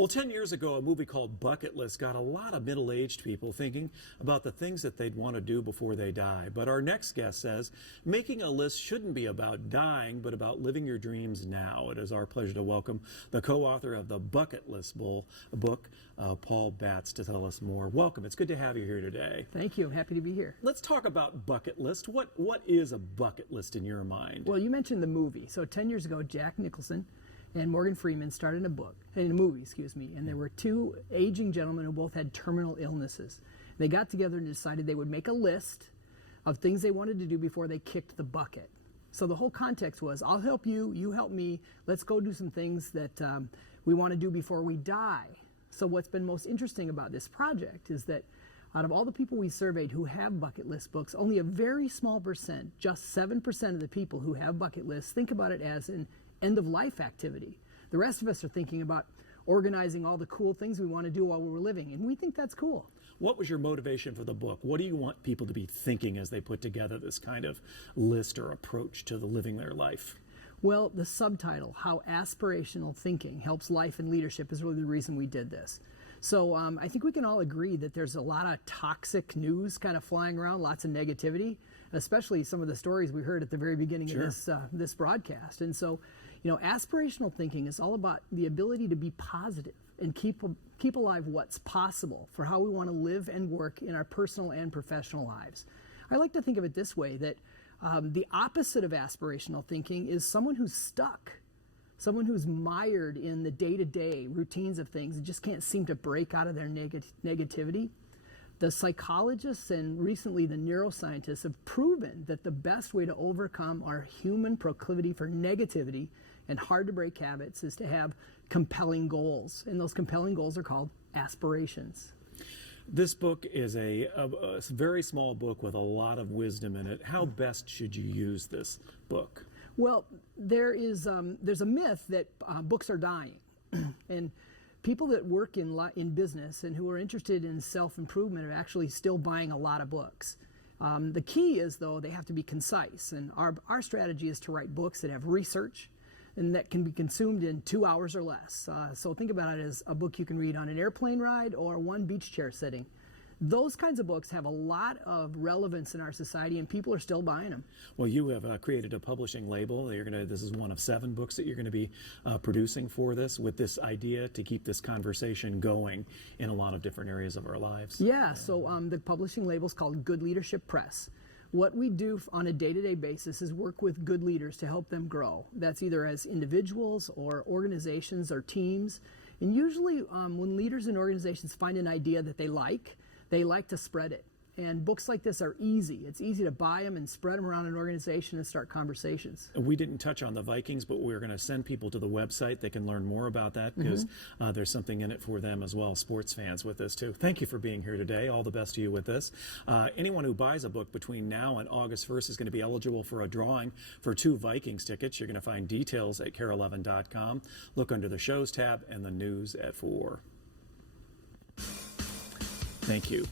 Well, 10 years ago, a movie called Bucket List got a lot of middle-aged people thinking about the things that they'd want to do before they die. But our next guest says making a list shouldn't be about dying, but about living your dreams now. It is our pleasure to welcome the co-author of the Bucket List book, Paul Batz, to tell us more. Welcome. It's good to have you here today. Thank you. I'm happy to be here. Let's talk about bucket list. What is a bucket list in your mind? Well, you mentioned the movie. So 10 years ago, Jack Nicholson and Morgan Freeman started a movie, and there were two aging gentlemen who both had terminal illnesses. They got together and decided they would make a list of things they wanted to do before they kicked the bucket. So the whole context was, I'll help you, you help me, let's go do some things that we want to do before we die. So what's been most interesting about this project is that out of all the people we surveyed who have bucket list books, only a very small percent, just 7% of the people who have bucket lists, think about it as an end-of-life activity. The rest of us are thinking about organizing all the cool things we want to do while we're living, and we think that's cool. What was your motivation for the book? What do you want people to be thinking as they put together this kind of list or approach to living their life? Well, the subtitle, How Aspirational Thinking Helps Life and Leadership, is really the reason we did this. So I think we can all agree that there's a lot of toxic news kind of flying around, lots of negativity, especially some of the stories we heard at the very beginning of this broadcast. And so, aspirational thinking is all about the ability to be positive and keep alive what's possible for how we want to live and work in our personal and professional lives. I like to think of it this way, that the opposite of aspirational thinking is someone who's stuck. Someone who's mired in the day-to-day routines of things and just can't seem to break out of their negativity. The psychologists and recently the neuroscientists have proven that the best way to overcome our human proclivity for negativity and hard-to-break habits is to have compelling goals. And those compelling goals are called aspirations. This book is a very small book with a lot of wisdom in it. How best should you use this book? Well, there's a myth that books are dying, and people that work in business and who are interested in self-improvement are actually still buying a lot of books. The key is, though, they have to be concise, and our strategy is to write books that have research and that can be consumed in 2 hours or less. So think about it as a book you can read on an airplane ride or one beach chair sitting. Those kinds of books have a lot of relevance in our society, and people are still buying them. Well, you have created a publishing label. This is one of 7 books that you're going to be producing for this, with this idea to keep this conversation going in a lot of different areas of our lives. Yeah, so the publishing label is called Good Leadership Press. What we do on a day-to-day basis is work with good leaders to help them grow. That's either as individuals or organizations or teams. And usually when leaders and organizations find an idea that they like to spread it. And books like this are easy. It's easy to buy them and spread them around an organization and start conversations. We didn't touch on the Vikings, but we're going to send people to the website. They can learn more about that because there's something in it for them as well, sports fans, with this too. Thank you for being here today. All the best to you with this. Anyone who buys a book between now and August 1st is going to be eligible for a drawing for 2 Vikings tickets. You're going to find details at KARE11.com. Look under the shows tab and the news at 4. Thank you.